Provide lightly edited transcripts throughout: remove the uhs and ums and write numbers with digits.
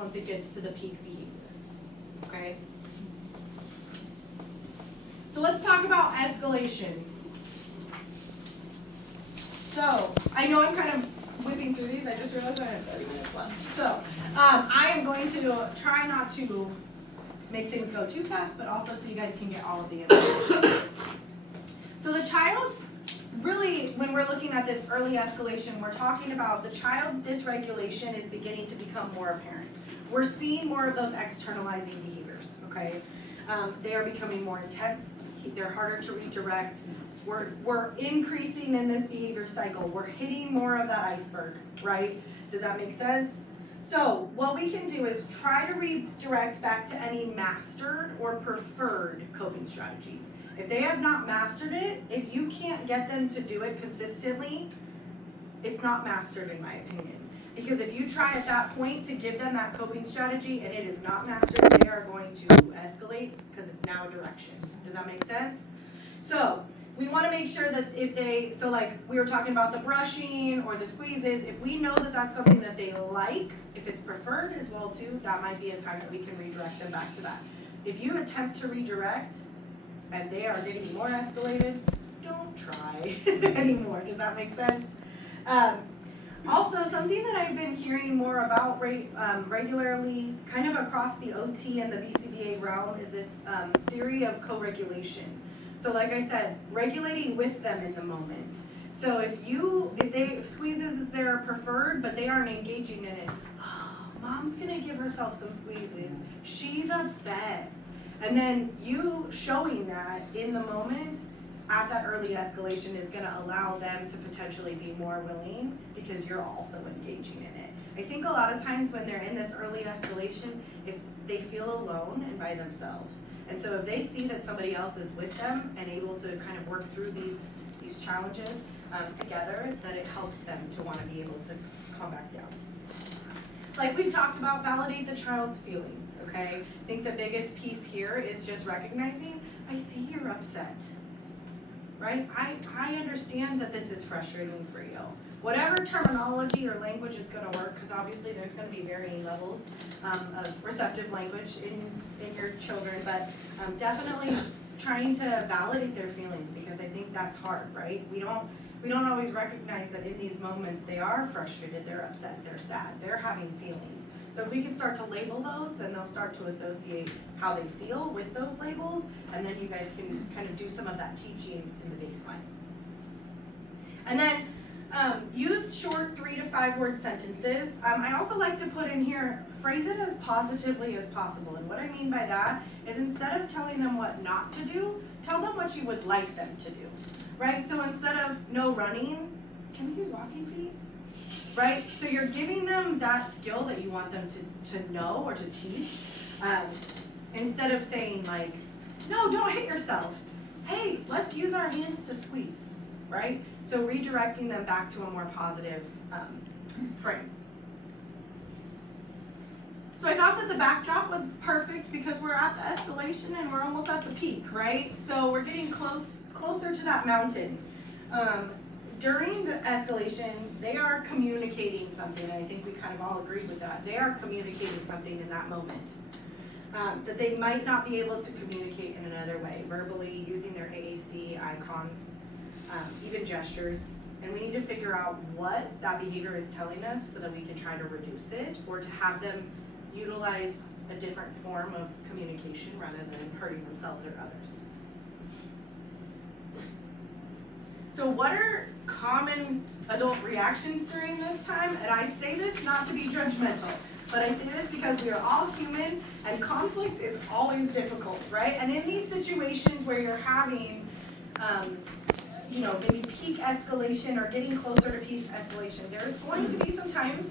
once it gets to the peak behavior, okay? So let's talk about escalation. So, I know I'm kind of whipping through these, I just realized I have 30 minutes left. So, I am going to try not to make things go too fast, but also so you guys can get all of the information. So the child's, really, when we're looking at this early escalation, we're talking about the child's dysregulation is beginning to become more apparent. We're seeing more of those externalizing behaviors, okay? They are becoming more intense, they're harder to redirect. We're increasing in this behavior cycle. We're hitting more of that iceberg, right? Does that make sense? So what we can do is try to redirect back to any mastered or preferred coping strategies. If they have not mastered it, if you can't get them to do it consistently, it's not mastered in my opinion. Because if you try at that point to give them that coping strategy and it is not mastered, they are going to escalate because it's now a direction. Does that make sense? So we want to make sure that if they, so like we were talking about the brushing or the squeezes, if we know that that's something that they like, if it's preferred as well too, that might be a time that we can redirect them back to that. If you attempt to redirect and they are getting more escalated, don't try anymore. Does that make sense? Also, something that I've been hearing more about regularly, kind of across the OT and the BCBA realm, is this theory of co-regulation. So like I said, regulating with them in the moment. So if squeezes is their preferred, but they aren't engaging in it, oh, mom's gonna give herself some squeezes. She's upset. And then you showing that in the moment at that early escalation is gonna allow them to potentially be more willing because you're also engaging in it. I think a lot of times when they're in this early escalation, if they feel alone and by themselves. And so if they see that somebody else is with them and able to kind of work through these challenges together, that it helps them to want to be able to calm back down. Like we've talked about, validate the child's feelings, okay? I think the biggest piece here is just recognizing, I see you're upset, right? I understand that this is frustrating for you. Whatever terminology or language is going to work, because obviously there's going to be varying levels of receptive language in your children, but definitely trying to validate their feelings, because I think that's hard, right? We don't always recognize that in these moments they are frustrated, they're upset, they're sad, they're having feelings. So if we can start to label those, then they'll start to associate how they feel with those labels, and then you guys can kind of do some of that teaching in the baseline. And then use short 3 to 5 word sentences. I also like to put in here, phrase it as positively as possible. And what I mean by that is instead of telling them what not to do, tell them what you would like them to do, right? So instead of no running, can we use walking feet? Right? So you're giving them that skill that you want them to know or to teach. Instead of saying like, no, don't hit yourself. Hey, let's use our hands to squeeze, right? So redirecting them back to a more positive frame. So I thought that the backdrop was perfect because we're at the escalation and we're almost at the peak, right? So we're getting closer to that mountain. During the escalation, they are communicating something, and I think we kind of all agree with that. They are communicating something in that moment that they might not be able to communicate in another way, verbally, using their AAC icons, even gestures. And we need to figure out what that behavior is telling us so that we can try to reduce it or to have them utilize a different form of communication rather than hurting themselves or others. So what are common adult reactions during this time? And I say this not to be judgmental, but I say this because we are all human and conflict is always difficult, right? And in these situations where you're having, maybe peak escalation or getting closer to peak escalation, there's going to be some times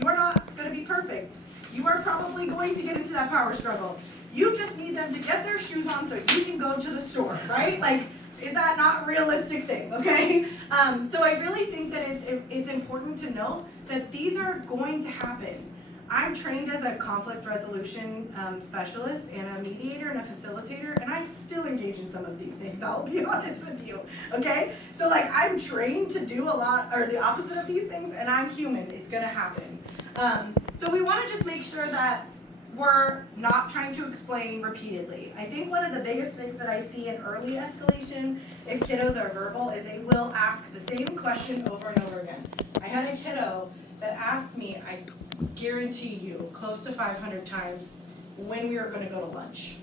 you are not going to be perfect. You are probably going to get into that power struggle. You just need them to get their shoes on so you can go to the store, right? Like, is that not a realistic thing, okay? So I really think that it's important to know that these are going to happen. I'm trained as a conflict resolution specialist and a mediator and a facilitator, and I still engage in some of these things, I'll be honest with you, okay? So like I'm trained to do a lot, or the opposite of these things, and I'm human, it's gonna happen. So we want to just make sure that we're not trying to explain repeatedly. I think one of the biggest things that I see in early escalation, if kiddos are verbal, is they will ask the same question over and over again. I had a kiddo that asked me, I guarantee you, close to 500 times when we were going to go to lunch.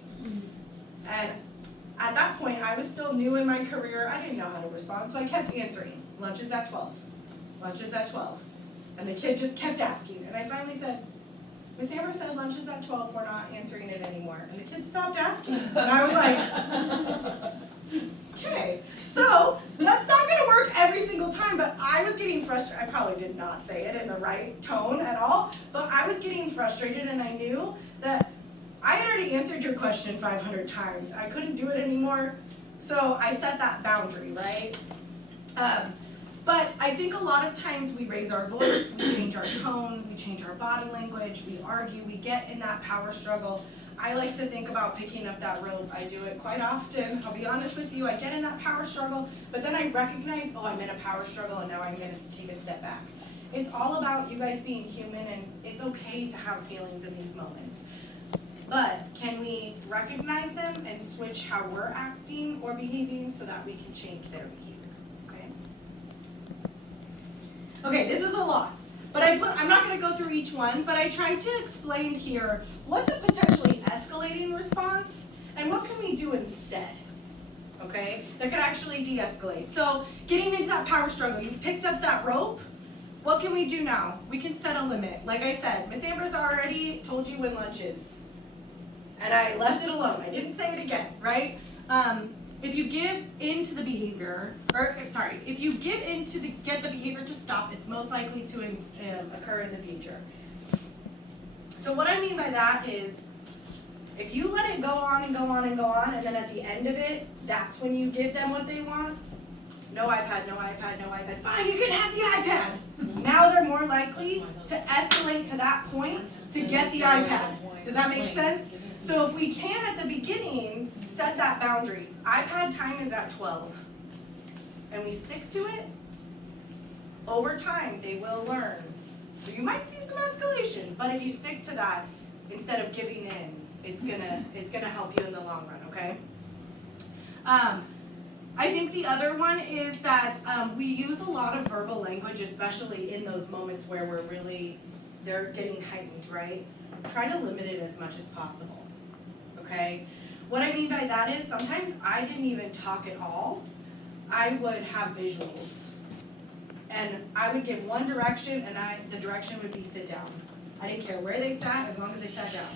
And at that point, I was still new in my career. I didn't know how to respond, so I kept answering. Lunch is at 12. Lunch is at 12. And the kid just kept asking. And I finally said, Miss Amber said lunch is at 12, we're not answering it anymore. And the kid stopped asking. And I was like, okay. So that's not gonna work every single time, but I was getting frustrated. I probably did not say it in the right tone at all, but I was getting frustrated and I knew that I had already answered your question 500 times. I couldn't do it anymore. So I set that boundary, right? But I think a lot of times we raise our voice, we change our tone, we change our body language, we argue, we get in that power struggle. I like to think about picking up that rope. I do it quite often. I'll be honest with you, I get in that power struggle, but then I recognize, oh, I'm in a power struggle and now I'm gonna take a step back. It's all about you guys being human, and it's okay to have feelings in these moments. But can we recognize them and switch how we're acting or behaving so that we can change their behavior? Okay, this is a lot, but I'm not going to go through each one, but I tried to explain here what's a potentially escalating response and what can we do instead, okay, that could actually de-escalate. So getting into that power struggle, you picked up that rope, what can we do now? We can set a limit. Like I said, Miss Amber's already told you when lunch is, and I left it alone. I didn't say it again, right? If you give into the behavior, if you give in to get the behavior to stop, it's most likely to occur in the future. So what I mean by that is, if you let it go on and go on and go on, and then at the end of it, that's when you give them what they want, no iPad, no iPad, no iPad, fine, you can have the iPad. Now they're more likely to escalate to that point to get the iPad. Does that make sense? So if we can, at the beginning, set that boundary. iPad time is at 12. And we stick to it, over time, they will learn. So you might see some escalation, but if you stick to that, instead of giving in, it's gonna help you in the long run, okay? I think the other one is that we use a lot of verbal language, especially in those moments where they're getting heightened, right? Try to limit it as much as possible, okay? What I mean by that is sometimes I didn't even talk at all. I would have visuals. And I would give one direction and the direction would be sit down. I didn't care where they sat as long as they sat down.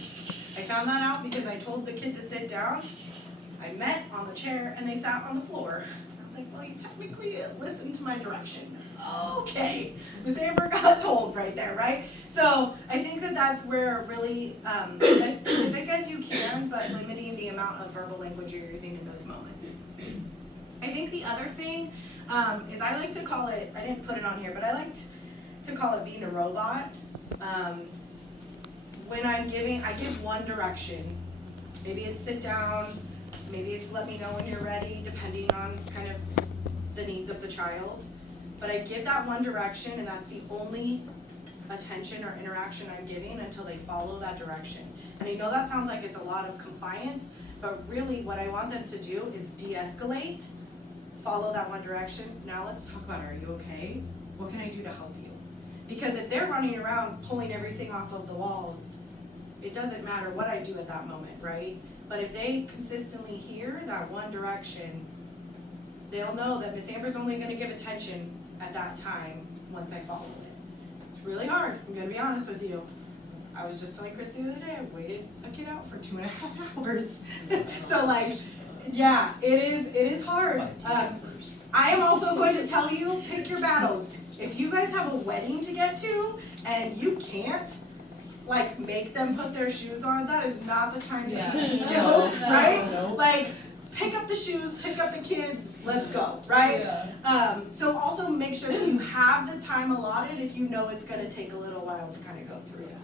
I found that out because I told the kid to sit down. I met on the chair and they sat on the floor. I was like, well, you technically listened to my direction. Okay, Miss Amber got told right there, right? So I think that that's where really, as specific as you can, but limiting the amount of verbal language you're using in those moments. I think the other thing is I like to call it, I didn't put it on here, but I like to call it being a robot. When I give one direction. Maybe it's sit down, maybe it's let me know when you're ready, depending on kind of the needs of the child. But I give that one direction, and that's the only attention or interaction I'm giving until they follow that direction. And I know that sounds like it's a lot of compliance, but really what I want them to do is de-escalate, follow that one direction. Now let's talk about, are you okay? What can I do to help you? Because if they're running around pulling everything off of the walls, it doesn't matter what I do at that moment, right? But if they consistently hear that one direction, they'll know that Miss Amber's only going to give attention at that time once I follow it. It's really hard, I'm going to be honest with you. I was just telling Chris the other day, I waited a kid out for 2.5 hours. So like, yeah, it is hard. I am also going to tell you, pick your battles. If you guys have a wedding to get to and you can't, like, make them put their shoes on, that is not the time to teach the skills, right? No. Like, pick up the shoes, pick up the kids, let's go, right? Yeah. So also make sure that you have the time allotted if you know it's going to take a little while to kind of go through it.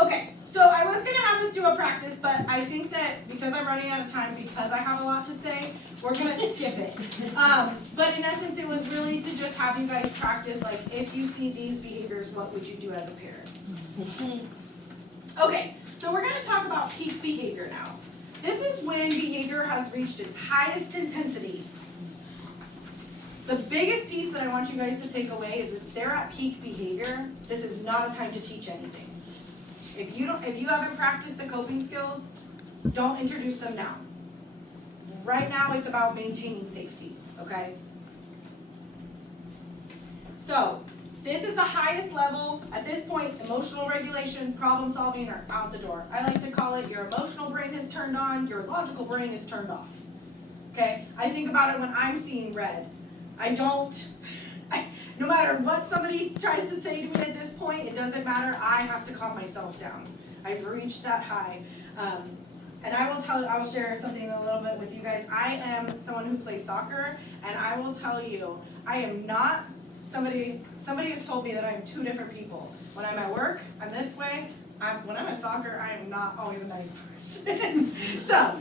Okay, so I was going to have us do a practice, but I think that because I'm running out of time, because I have a lot to say, we're gonna skip it. But in essence, it was really to just have you guys practice, like, if you see these behaviors, what would you do as a parent? Okay, so we're gonna talk about peak behavior now. This is when behavior has reached its highest intensity. The biggest piece that I want you guys to take away is that they're at peak behavior. This is not a time to teach anything. If you haven't practiced the coping skills, don't introduce them now. Right now it's about maintaining safety, okay? So, this is the highest level. At this point, emotional regulation, problem solving are out the door. I like to call it your emotional brain is turned on, your logical brain is turned off. Okay? I think about it when I'm seeing red. No matter what somebody tries to say to me at this point, it doesn't matter, I have to calm myself down. I've reached that high. And I will share something a little bit with you guys. I am someone who plays soccer, and I will tell you, I am not somebody has told me that I am two different people. When I'm at work, I'm this way. When I'm at soccer, I am not always a nice person. So,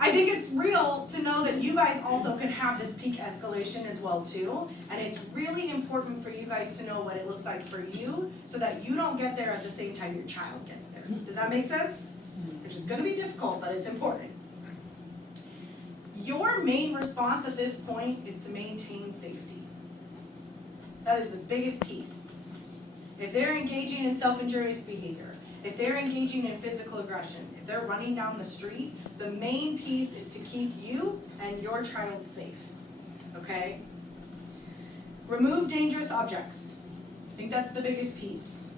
I think it's real to know that you guys also can have this peak escalation as well too, and it's really important for you guys to know what it looks like for you so that you don't get there at the same time your child gets there. Does that make sense? Which is going to be difficult, but it's important. Your main response at this point is to maintain safety. That is the biggest piece. If they're engaging in self-injurious behavior, if they're engaging in physical aggression, if they're running down the street, the main piece is to keep you and your child safe, okay? Remove dangerous objects. I think that's the biggest piece.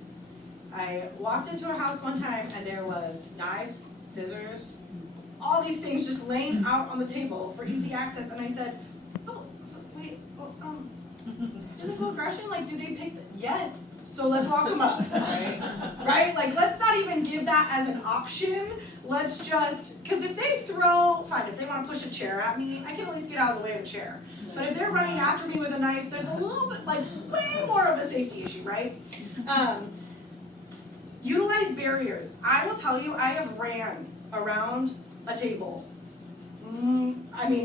I walked into a house one time and there was knives, scissors, all these things just laying out on the table for easy access, and I said, physical aggression, like, do they pick yes. So let's lock them up, right? Right? Like, let's not even give that as an option. Let's just, because if they throw, fine, if they want to push a chair at me, I can at least get out of the way of a chair. But if they're running after me with a knife, there's a little bit, like, way more of a safety issue, right? Utilize barriers. I will tell you, I have ran around a table,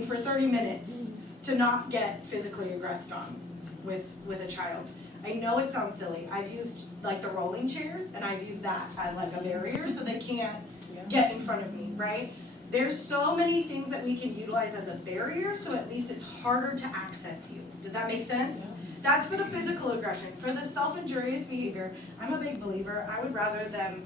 for 30 minutes to not get physically aggressed on with a child. I know it sounds silly. I've used like the rolling chairs, and I've used that as like a barrier so they can't get in front of me, right? There's so many things that we can utilize as a barrier, so at least it's harder to access you. Does that make sense? Yeah. That's for the physical aggression. For the self-injurious behavior, I'm a big believer. I would rather them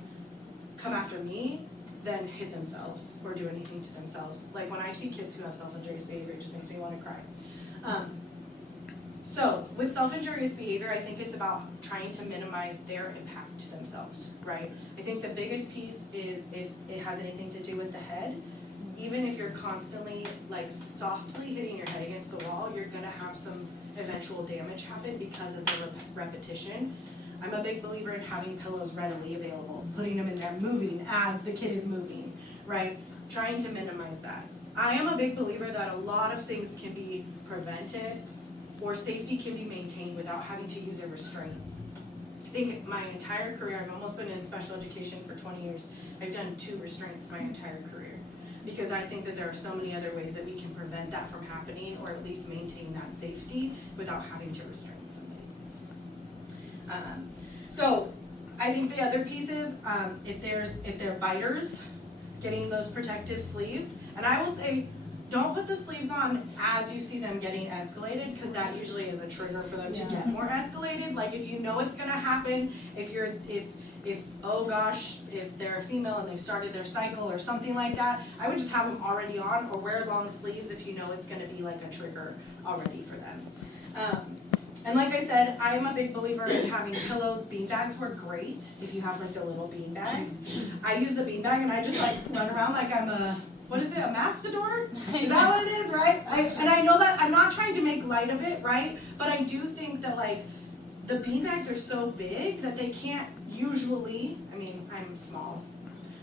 come after me than hit themselves or do anything to themselves. Like when I see kids who have self-injurious behavior, it just makes me want to cry. So with self-injurious behavior, I think it's about trying to minimize their impact to themselves, right? I think the biggest piece is if it has anything to do with the head, even if you're constantly like softly hitting your head against the wall, you're gonna have some eventual damage happen because of the repetition. I'm a big believer in having pillows readily available, putting them in there, moving as the kid is moving, right? Trying to minimize that. I am a big believer that a lot of things can be prevented or safety can be maintained without having to use a restraint. I think my entire career, I've almost been in special education for 20 years, I've done 2 restraints my entire career. Because I think that there are so many other ways that we can prevent that from happening or at least maintain that safety without having to restrain somebody. So I think the other piece is if they're biters, getting those protective sleeves, and I will say, don't put the sleeves on as you see them getting escalated, because that usually is a trigger for them to get more escalated. Like if you know it's gonna happen, if oh gosh, if they're a female and they've started their cycle or something like that, I would just have them already on, or wear long sleeves if you know it's gonna be like a trigger already for them. And like I said, I'm a big believer in having pillows. Bean bags work great if you have like the little bean bags. I use the bean bag and I just like run around like I'm a mastador? Is that what it is, right? And I know that I'm not trying to make light of it, right? But I do think that like the beanbags are so big that they can't usually, I'm small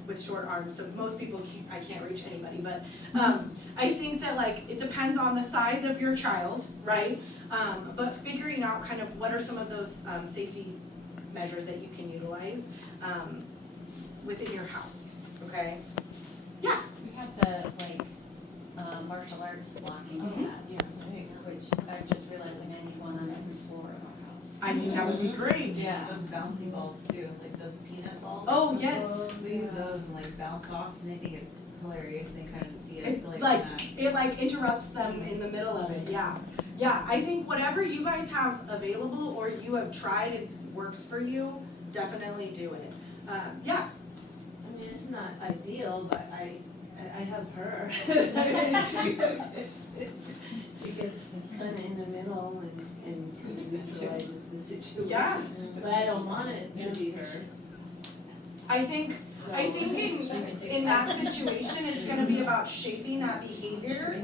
with short arms, so most people, I can't reach anybody, but I think that like it depends on the size of your child, right? But figuring out kind of what are some of those safety measures that you can utilize within your house. okay? Yeah, We have the, like, martial arts blocking pads, which I'm just realizing I need one on every floor of our house. I think that would be great. Yeah. Those bouncy balls too, like the peanut balls. Oh, yes. We use those and like bounce off and I think it's hilarious and kind of de-escalate that. It like interrupts them in the middle of it, yeah. Yeah, I think whatever you guys have available or you have tried and works for you, definitely do it. Yeah, I mean, it's not ideal, but I have her. She gets kind of in the middle and neutralizes the situation. Yeah. But I don't want it to be her. I think in that situation, it's gonna be about shaping that behavior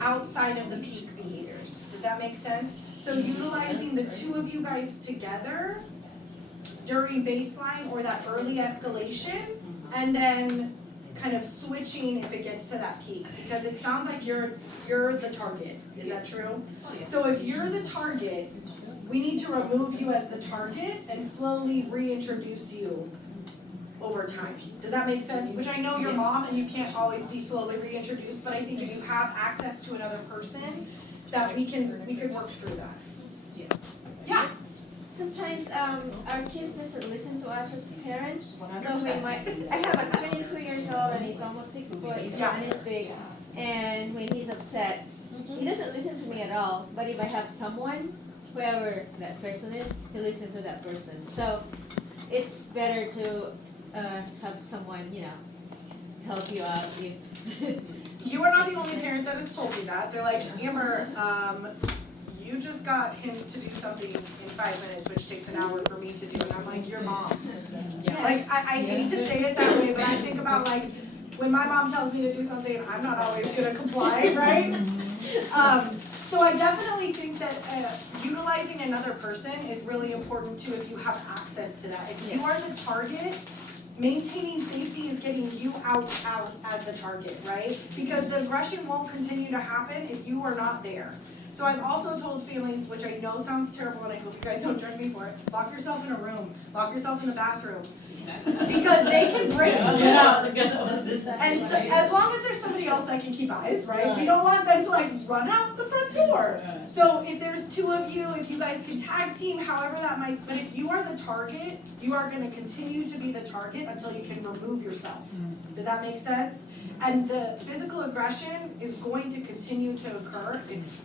outside of the peak behaviors. Does that make sense? So utilizing the two of you guys together during baseline or that early escalation, and then kind of switching if it gets to that peak, because it sounds like you're the target. Is that true? So if you're the target, we need to remove you as the target and slowly reintroduce you over time. Does that make sense? Which I know you're mom and you can't always be slowly reintroduced, but I think if you have access to another person, that we could work through that. Yeah. Sometimes our kids doesn't listen to us as parents. So 100%. I have a 22 years old and he's almost 6 foot Yeah. and he's big. And when he's upset, he doesn't listen to me at all. But if I have someone, whoever that person is, he'll listen to that person. So it's better to have someone, help you out if You are not the only parent that has told me that. They're like, Amber, you just got him to do something in 5 minutes, which takes an hour for me to do, and I'm like, your mom. Like, I hate to say it that way, but I think about like, when my mom tells me to do something, I'm not always gonna comply, right? So I definitely think that utilizing another person is really important too if you have access to that. If you are the target, maintaining safety is getting you out as the target, right? Because the aggression won't continue to happen if you are not there. So I've also told families, which I know sounds terrible and I hope you guys don't judge me for it, lock yourself in a room, lock yourself in the bathroom. Because they can break you out. And so, as long as there's somebody else that can keep eyes, right? We don't want them to like run out the front door. So if there's two of you, if you guys can tag team, however that might, but if you are the target, you are gonna continue to be the target until you can remove yourself. Does that make sense? And the physical aggression is going to continue to occur if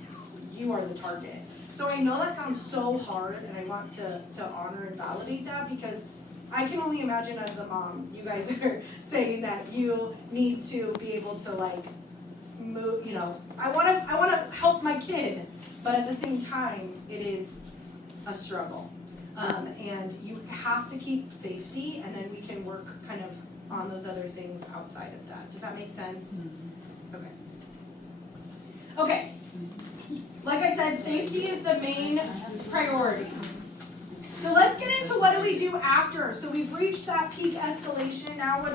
you are the target. So I know that sounds so hard and I want to honor and validate that because I can only imagine as the mom, you guys are saying that you need to be able to like move, I wanna help my kid, but at the same time, it is a struggle. And you have to keep safety and then we can work kind of on those other things outside of that. Does that make sense? Okay. Okay. Like I said, safety is the main priority. So let's get into what do we do after. So we've reached that peak escalation. Now what